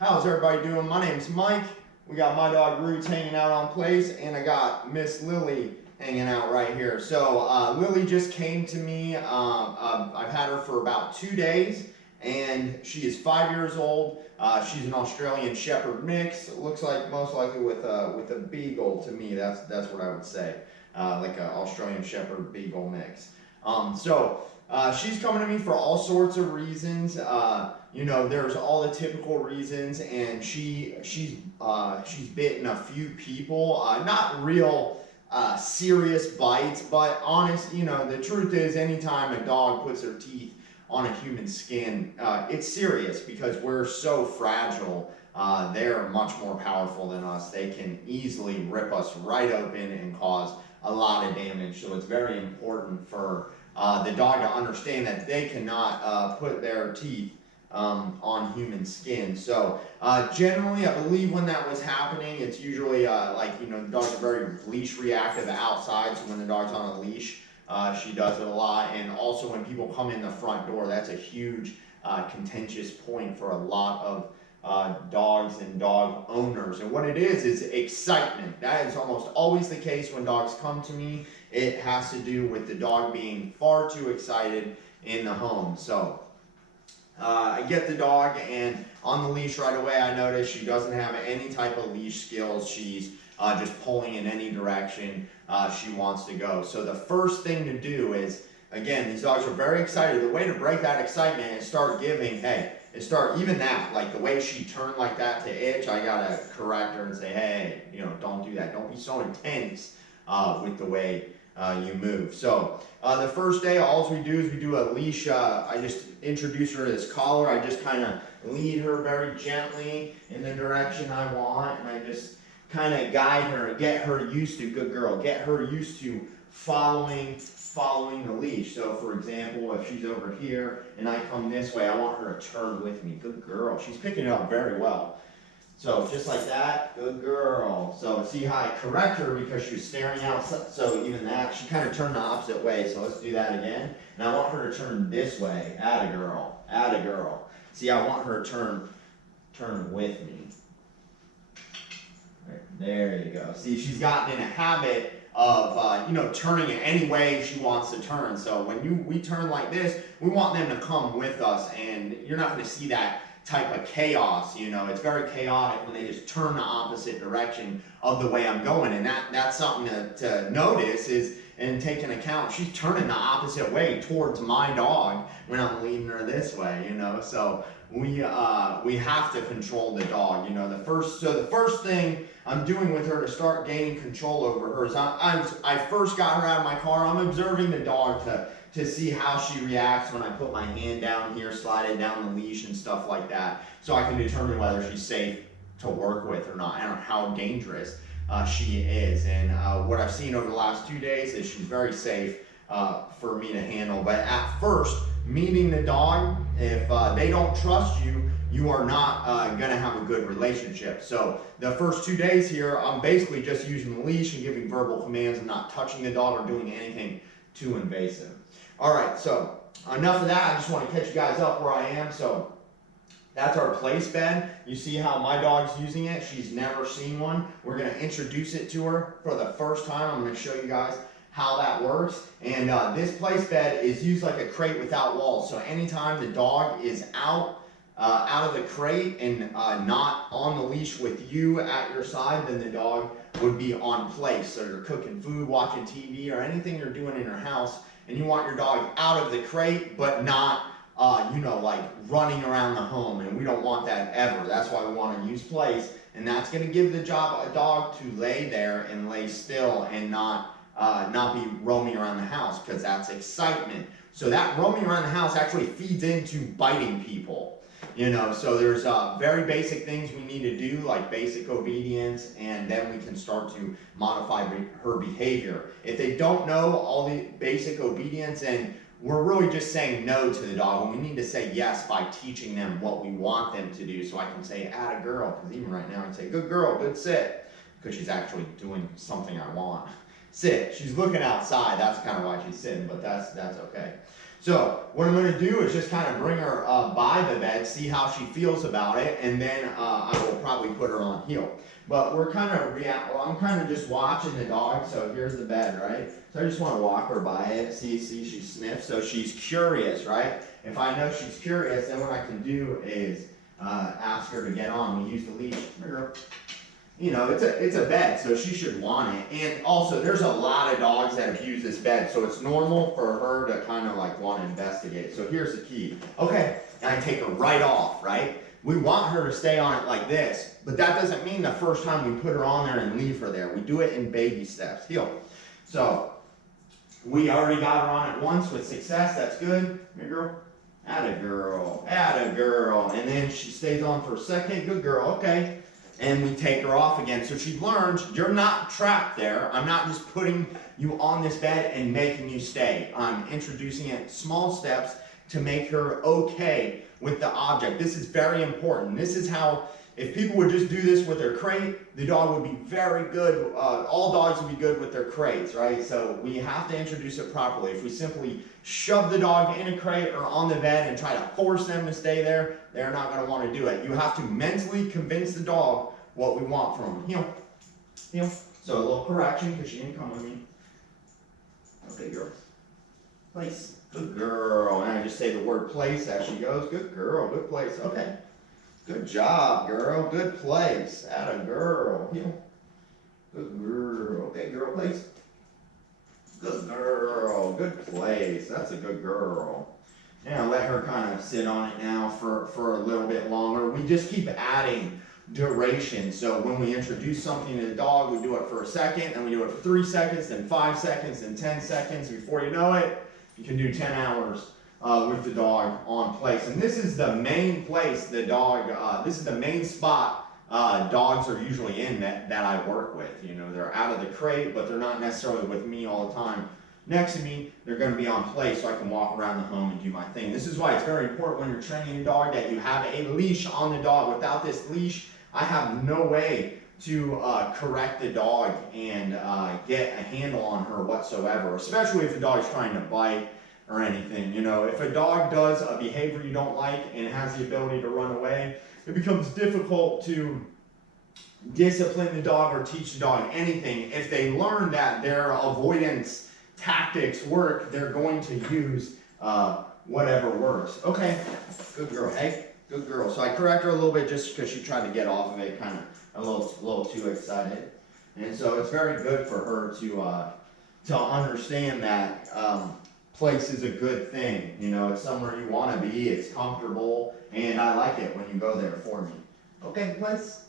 How's everybody doing? My name's Mike. We got my dog Roots hanging out on place, and I got Miss Lily hanging out right here. So Lily just came to me. I've had her for about 2 days, and she is 5 years old. She's an Australian Shepherd mix. It looks like most likely with a beagle to me. That's what I would say, like an Australian Shepherd beagle mix. She's coming to me for all sorts of reasons. There's all the typical reasons, and she's bitten a few people. Not real serious bites, but honest. The truth is, anytime a dog puts their teeth on a human skin, it's serious because we're so fragile. They're much more powerful than us. They can easily rip us right open and cause a lot of damage. So it's very important for the dog to understand that they cannot put their teeth on human skin. So generally, I believe when that was happening, it's usually the dogs are very leash reactive outside. So when the dog's on a leash, she does it a lot. And also when people come in the front door, that's a huge contentious point for a lot of dogs and dog owners. And what it is excitement. That is almost always the case when dogs come to me. It has to do with the dog being far too excited in the home. So I get the dog, and on the leash right away I notice she doesn't have any type of leash skills. She's just pulling in any direction she wants to go. So the first thing to do is, again, these dogs are very excited. The way to break that excitement is start giving, even that, like the way she turned like that to itch, I gotta correct her and say, hey, don't do that. Don't be so intense with the way you move. So the first day, all we do is we do a leash. I just introduce her to this collar. I just kind of lead her very gently in the direction I want, and I just kind of guide her and get her used to, good girl, get her used to following the leash. So for example, if she's over here and I come this way, I want her to turn with me. Good girl. She's picking it up very well. So just like that, good girl. So see how I correct her because she was staring out. So even that, she kind of turned the opposite way. So let's do that again. And I want her to turn this way. Atta girl. Atta girl. See, I want her to turn with me. Right, there you go. See, she's gotten in a habit of turning in any way she wants to turn. So when we turn like this, we want them to come with us, and you're not going to see that type of chaos. It's very chaotic when they just turn the opposite direction of the way I'm going, and that's something to notice is and take into account. She's turning the opposite way towards my dog when I'm leading her this way. So we have to control the dog. The first thing I'm doing with her to start gaining control over her is I first got her out of my car. I'm observing the dog to see how she reacts when I put my hand down here, slide it down the leash and stuff like that, so I can determine whether she's safe to work with or not, and how dangerous she is. And what I've seen over the last 2 days is she's very safe for me to handle. But at first, meeting the dog, if they don't trust you, you are not going to have a good relationship. So the first 2 days here, I'm basically just using the leash and giving verbal commands and not touching the dog or doing anything too invasive. All right, so enough of that. I just want to catch you guys up where I am. So that's our place bed. You see how my dog's using it. She's never seen one. We're going to introduce it to her for the first time. I'm going to show you guys how that works. And this place bed is used like a crate without walls. So anytime the dog is out of the crate and not on the leash with you at your side, then the dog would be on place. So you're cooking food, watching TV, or anything you're doing in your house, and you want your dog out of the crate, but not like running around the home, and we don't want that ever. That's why we want to use place, and that's going to give the job a dog to lay there and lay still and not be roaming around the house, because that's excitement. So that roaming around the house actually feeds into biting people. So there's very basic things we need to do, like basic obedience, and then we can start to modify her behavior. If they don't know all the basic obedience, and we're really just saying no to the dog, and we need to say yes by teaching them what we want them to do. So I can say, atta girl, because even right now I can say, good girl, good sit, because she's actually doing something I want. Sit. She's looking outside. That's kind of why she's sitting, but that's okay. So what I'm going to do is just kind of bring her by the bed, see how she feels about it, and then I will probably put her on heel. But we're kind of I'm kind of just watching the dog. So here's the bed, right? So I just want to walk her by it, see she sniffs. So she's curious, right? If I know she's curious, then what I can do is ask her to get on. We use the leash. You know, it's a bed, so she should want it. And also, there's a lot of dogs that abuse this bed, so it's normal for her to kind of like want to investigate. So here's the key. Okay, and I take her right off, right? We want her to stay on it like this, but that doesn't mean the first time we put her on there and leave her there. We do it in baby steps. Heel. So we already got her on it once with success. That's good. Good girl. Atta girl. Atta girl. And then she stays on for a second. Good girl. Okay. And we take her off again. So she learns you're not trapped there. I'm not just putting you on this bed and making you stay. I'm introducing it small steps to make her okay with the object. This is very important. This is how, if people would just do this with their crate, the dog would be very good. All dogs would be good with their crates, right? So we have to introduce it properly. If we simply shove the dog in a crate or on the bed and try to force them to stay there, they're not going to want to do it. You have to mentally convince the dog what we want from them. Heel. Heel. So a little correction because she didn't come with me. Okay, girl. Place. Good girl. And I just say the word place as she goes. Good girl. Good place. Okay. Good job, girl. Good place. Atta girl. Heel. Good girl. Okay, girl. Place. Good girl. Good place. That's a good girl. Now let her kind of sit on it now for a little bit longer. We just keep adding duration. So when we introduce something to the dog, we do it for a second, and we do it for 3 seconds, then 5 seconds, then 10 seconds. Before you know it, you can do 10 hours with the dog on place. And this is the main place the dog, this is the main spot dogs are usually in that I work with. You know, they're out of the crate, but they're not necessarily with me all the time. Next to me, they're going to be on place so I can walk around the home and do my thing. This is why it's very important when you're training a dog that you have a leash on the dog. Without this leash, I have no way to correct the dog and get a handle on her whatsoever, especially if the dog is trying to bite or anything. You know, if a dog does a behavior you don't like and has the ability to run away, it becomes difficult to discipline the dog or teach the dog anything. If they learn that their avoidance tactics work, they're going to use whatever works. Okay, good girl. Hey, good girl. So I correct her a little bit just because she tried to get off of it, kind of a little too excited. And so it's very good for her to understand that place is a good thing. You know, it's somewhere you want to be. It's comfortable, and I like it when you go there for me. Okay, place.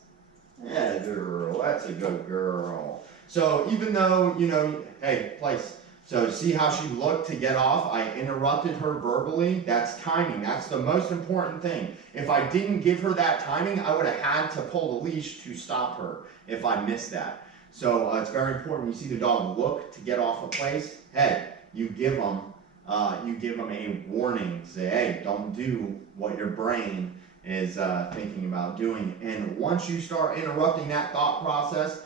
Yeah, girl. That's a good girl. So even though, you know, hey, place. So see how she looked to get off? I interrupted her verbally. That's timing. That's the most important thing. If I didn't give her that timing, I would have had to pull the leash to stop her if I missed that. So it's very important. You see the dog look to get off a place. Hey, you give them a warning. Say, hey, don't do what your brain is thinking about doing. And once you start interrupting that thought process,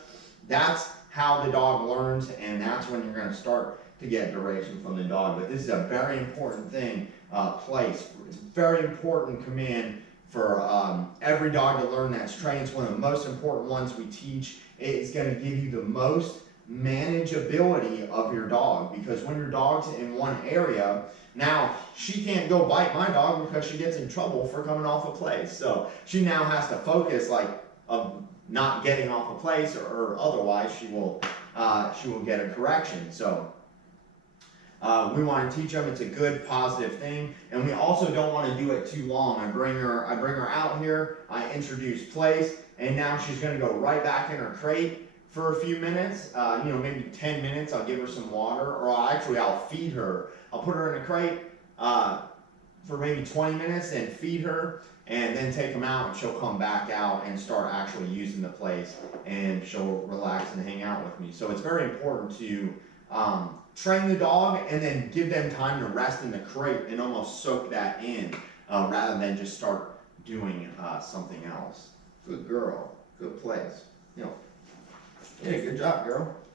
that's how the dog learns, and that's when you're going to start to get duration from the dog. But this is a very important thing, place. It's a very important command for every dog to learn that's trained. It's one of the most important ones we teach. It's going to give you the most manageability of your dog, because when your dog's in one area, now she can't go bite my dog because she gets in trouble for coming off a place. So she now has to focus of not getting off a place, or otherwise she will get a correction. So we want to teach them it's a good positive thing, and we also don't want to do it too long. I bring her out here, I introduce place, and now she's going to go right back in her crate for a few minutes, you know, maybe 10 minutes. I'll give her some water, or I'll feed her. I'll put her in a crate for maybe 20 minutes and feed her, and then take them out, and she'll come back out and start actually using the place, and she'll relax and hang out with me. So it's very important to train the dog and then give them time to rest in the crate and almost soak that in, rather than just start doing something else. Good girl. Good place. You know. Yeah, good job, girl.